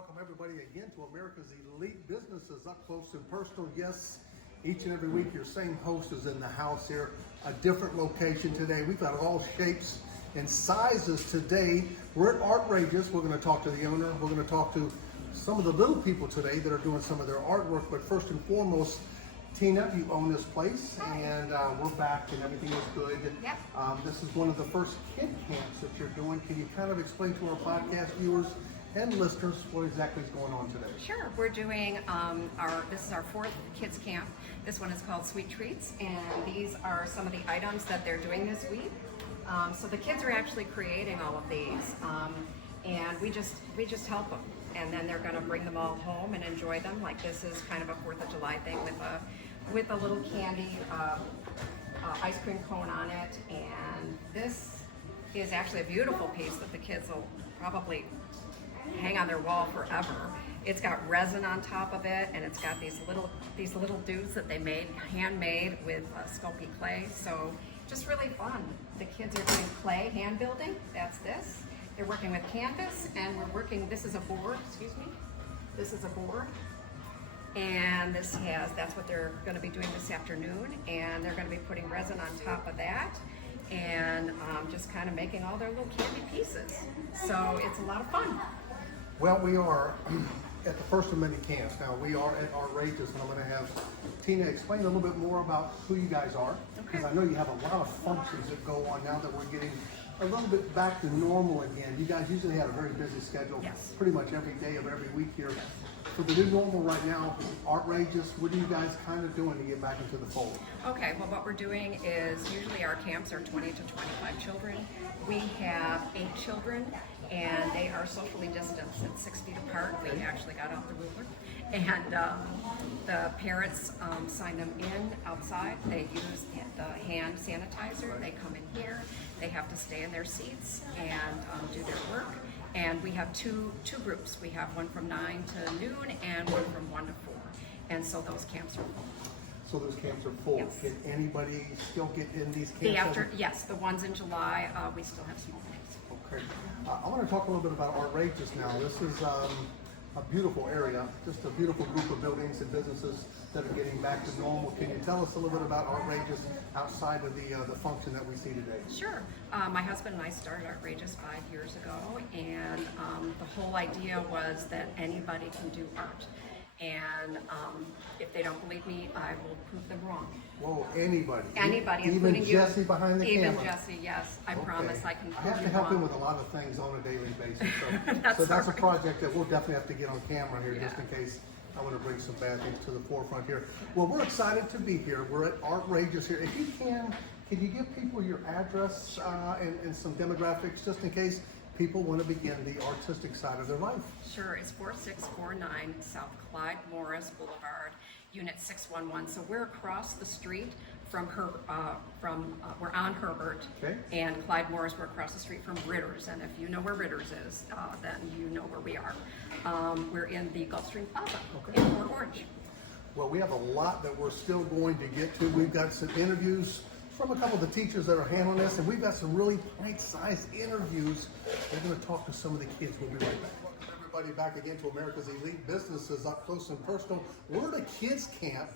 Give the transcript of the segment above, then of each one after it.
welcome everybody again to America's Elite Businesses Up Close and Personal. Yes, each and every week your same host is in the house here, a different location today. We've got all shapes and sizes today. We're at Artrageous. We're going to talk to the owner. We're going to talk to some of the little people today that are doing some of their artwork. But first and foremost, Tina, you own this place, and we're back and everything is good. Yep. This is one of the first kid camps that you're doing. Can you kind of explain to our podcast viewers and listeners what exactly is going on today? Sure. We're doing this is our fourth kids camp. This one is called Sweet Treats, and these are some of the items that they're doing this week. So the kids are actually creating all of these, and we just help them, and then they're going to bring them all home and enjoy them. Like this is kind of a 4th of July thing with a little candy ice cream cone on it, and this is actually a beautiful piece that the kids will probably hang on their wall forever. It's got resin on top of it, and it's got these little dudes that they made, handmade with Sculpey clay. So just really fun. The kids are doing clay hand building. That's this. They're working with canvas, and we're working. This is a board. Excuse me. This is a board, and that's what they're going to be doing this afternoon. And they're going to be putting resin on top of that, and just kind of making all their little candy pieces. So it's a lot of fun. Well, we are at the first of many camps. Now, we are at Artrageous, and I'm going to have Tina explain a little bit more about who you guys are, because I know you have a lot of functions that go on now that we're getting a little bit back to normal again. You guys usually have a very busy schedule, Yes. pretty much every day of every week here. For the new normal right now, Artrageous, what are you guys kind of doing to get back into the fold? Okay, well what we're doing is usually our camps are 20 to 25 children. We have 8 children, and they are socially distanced at 6 feet apart. We actually got out the ruler, and the parents sign them in outside. They use the hand sanitizer. They come in here. They have to stay in their seats and do their work. And we have two groups. We have one from 9 to noon and one from 1 to 4. And so those camps are full. So those camps are full. Yes. Can anybody still get in these camps? Yes, the ones in July, we still have small camps. Okay. I want to talk a little bit about Artrageous now. This is a beautiful area, just a beautiful group of buildings and businesses that are getting back to normal. Can you tell us a little bit about Artrageous outside of the function that we see today? Sure. My husband and I started Artrageous 5 years ago, and the whole idea was that anybody can do art. And if they don't believe me, I will prove them wrong. Whoa, anybody. Anybody, even including Jesse you. behind the camera. Even Jesse, yes. I promise I can prove I have you to help wrong. him with a lot of things on a daily basis. So That's that's a all right. project that we'll definitely have to get on camera here just Yeah. in case I want to bring some bad things to the forefront here. Well, we're excited to be here. We're at Artrageous here. If you can you give people your address and some demographics just in case people want to begin the artistic side of their life? Sure, it's 4649 South Clyde Morris Boulevard, Unit 611. So we're across the street from we're on Herbert, Okay. and Clyde Morris, we're across the street from Ritter's. And if you know where Ritter's is, then you know where we are. We're in the Gulfstream Plaza in Port Orange. Well, we have a lot that we're still going to get to. We've got some interviews from a couple of the teachers that are handling this, and we've got some really bite-sized interviews. We're going to talk to some of the kids. We'll be right back. Welcome everybody back again to America's Elite Businesses Up Close and Personal. We're at a kids camp,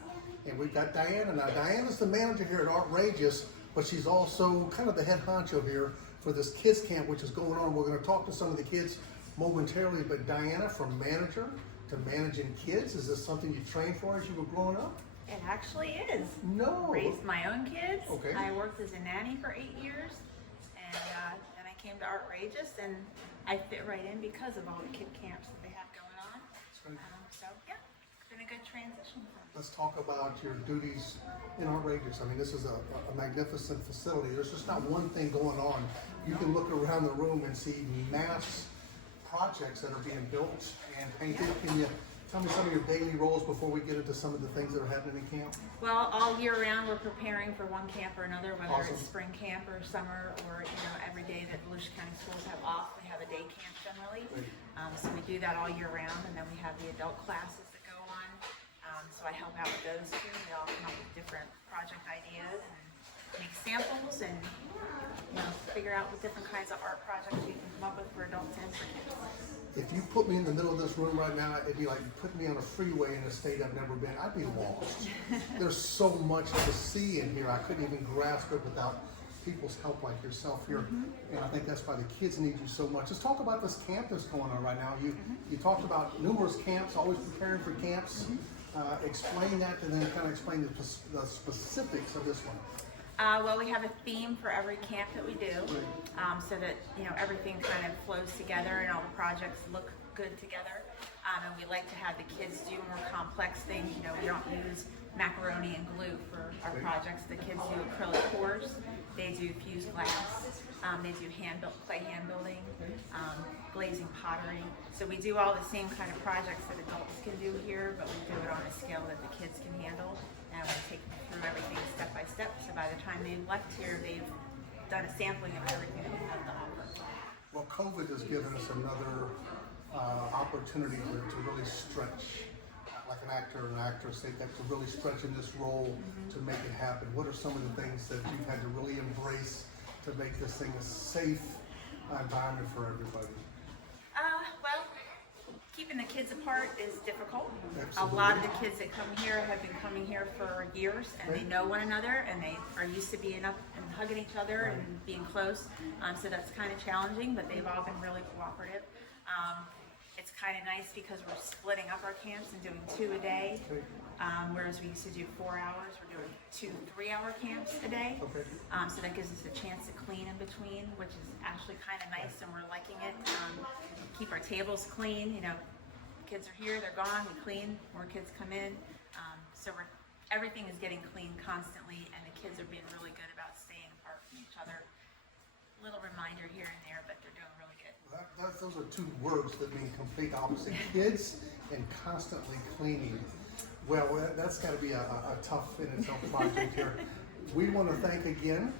and we've got Diana. Now, Diana's the manager here at Artrageous, but she's also kind of the head honcho here for this kids camp, which is going on. We're going to talk to some of the kids momentarily, but Diana, from manager to managing kids, is this something you trained for as you were growing up? It actually is. No. Raised my own kids. Okay. I worked as a nanny for 8 years, and then I came to Artrageous, and I fit right in because of all the kid camps that they have going on. So yeah, it's been a good transition for me. Let's talk about your duties in Artrageous. I mean, this is a magnificent facility. There's just not one thing going on. You can look around the room and see mass projects that are being built and painted. Can you tell me some of your daily roles before we get into some of the things that are happening in camp? Well, all year round we're preparing for one camp or another, whether Awesome. it's spring camp or summer, or every day that Volusia County schools have off, we have a day camp generally. So we do that all year round, and then we have the adult classes that go on. So I help out with those too. We all come up with different project ideas, and make samples and figure out what different kinds of art projects we can come up with for adults and for kids. If you put me in the middle of this room right now, it'd be like putting me on a freeway in a state I've never been. I'd be lost. There's so much to see in here. I couldn't even grasp it without people's help like yourself here. And I think that's why the kids need you so much. Let's talk about this camp that's going on right now. You talked about numerous camps, always preparing for camps. Explain that and then kind of explain the specifics of this one. Well, we have a theme for every camp that we do, so that everything kind of flows together and all the projects look good together. And we like to have the kids do more complex things. We don't use macaroni and glue for our projects. The kids do acrylic pours, they do fused glass, they do clay hand building, glazing pottery. So we do all the same kind of projects that adults can do here, but we do it on a scale that the kids can handle. And we take them through everything step by step, so by the time they've left here, they've done a sampling of everything that we have to offer. Well, COVID has given us another opportunity to really stretch, like an actor or an actress, they have to really stretch in this role to make it happen. What are some of the things that you've had to really embrace to make this thing a safe environment for everybody? Well, keeping the kids apart is difficult. Absolutely. A lot of the kids that come here have been coming here for years, and they know one another, and they are used to being up and hugging each other and being close. So that's kind of challenging, but they've all been really cooperative. It's kind of nice because we're splitting up our camps and doing 2 a day, whereas we used to do 4 hours. We're doing 2 3-hour camps a day. So that gives us a chance to clean in between, which is actually kind of nice, and we're liking it. Keep our tables clean. Kids are here, they're gone, we clean, more kids come in. So everything is getting clean constantly, and the kids are being really good about staying apart from each other. Little reminder here and there, but they're doing really good. Those are 2 words that mean complete opposite. Kids and constantly cleaning. Well, that's got to be a tough in its own project here. We want to thank again.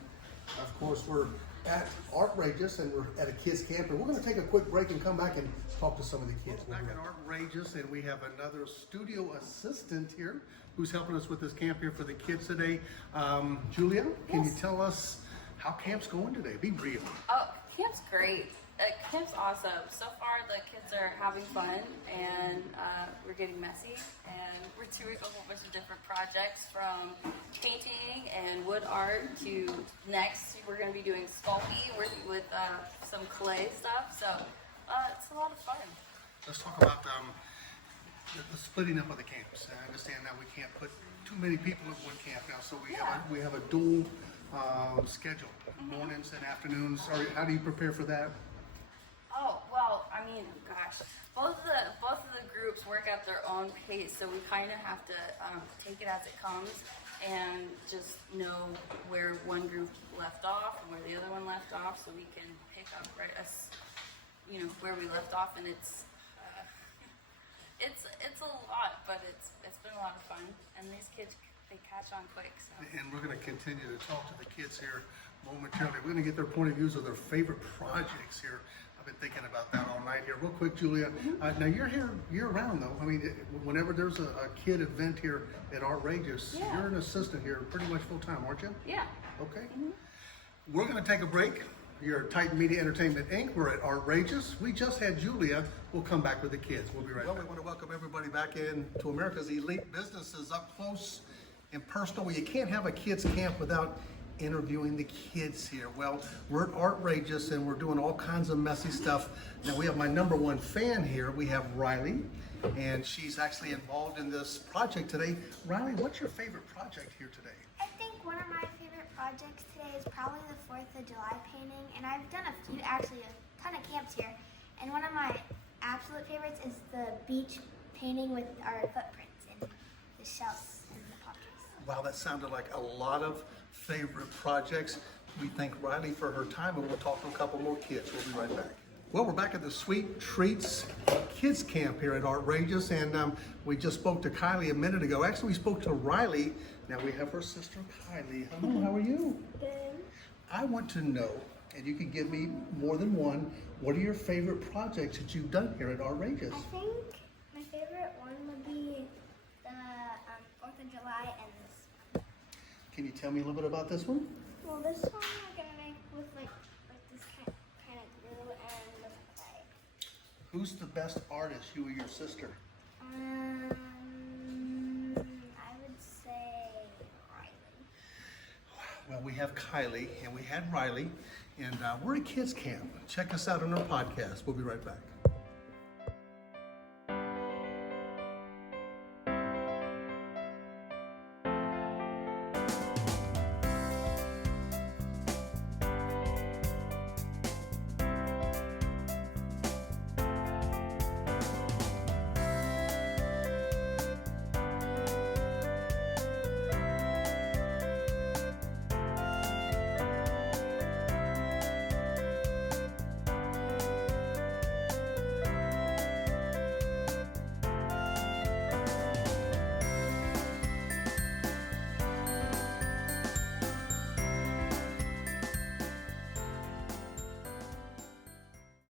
Of course, we're at Artrageous and we're at a kids camp, and we're going to take a quick break and come back and talk to some of the kids. We're back at Artrageous, and we have another studio assistant here who's helping us with this camp here for the kids today. Julia, can you tell us how camp's going today? Be real. Oh, camp's great. Camp's awesome. So far, the kids are having fun, and we're getting messy, and we're doing a whole bunch of different projects, from painting and wood art to next we're going to be doing sculpting, working with some clay stuff. So it's a lot of fun. Let's talk about the splitting up of the camps. I understand now we can't put too many people in one camp now, so we have a dual schedule, mornings and afternoons. How do you prepare for that? Oh, well, I mean, gosh, both of the groups work at their own pace, so we kind of have to take it as it comes and just know where one group left off and where the other one left off, so we can pick up right as where we left off. And it's a lot, but it's been a lot of fun, and these kids, they catch on quick. So. And we're going to continue to talk to the kids here momentarily. We're going to get their point of views of their favorite projects here. I've been thinking about that all night here. Real quick, Julia, now you're here year-round, though. I mean, whenever there's a kid event here at Artrageous, you're an assistant here pretty much full-time, aren't you? Yeah. Okay. We're going to take a break. You're Titan Media Entertainment, Inc. We're at Artrageous. We just had Julia. We'll come back with the kids. We'll be right back. We want to welcome everybody back in to America's elite businesses, up close and personal. You can't have a kids camp without interviewing the kids here. Well, we're at Artrageous and we're doing all kinds of messy stuff. Now we have my #1 fan here. We have Riley, and she's actually involved in this project today. Riley, what's your favorite project here today? I think one of my favorite projects today is probably the 4th of July painting, and I've done a ton of camps here, and one of my absolute favorites is the beach painting with our footprints and the shells and the palm trees. Wow, that sounded like a lot of favorite projects. We thank Riley for her time, and we'll talk to a couple more kids. We'll be right back. Well, we're back at the Sweet Treats Kids Camp here at Artrageous, and we just spoke to Kylie a minute ago. Actually, we spoke to Riley. Now we have her sister, Kylie. Hello, how are you? Good. I want to know, and you can give me more than one, what are your favorite projects that you've done here at Artrageous? I think my favorite one would be the 4th of July and this one. Can you tell me a little bit about this one? Well, this one we're gonna make with like this kind of glue and with clay. Who's the best artist, you or your sister? I would say Riley. Well, we have Kylie and we had Riley, and we're at Kids Camp. Check us out on our podcast. We'll be right back.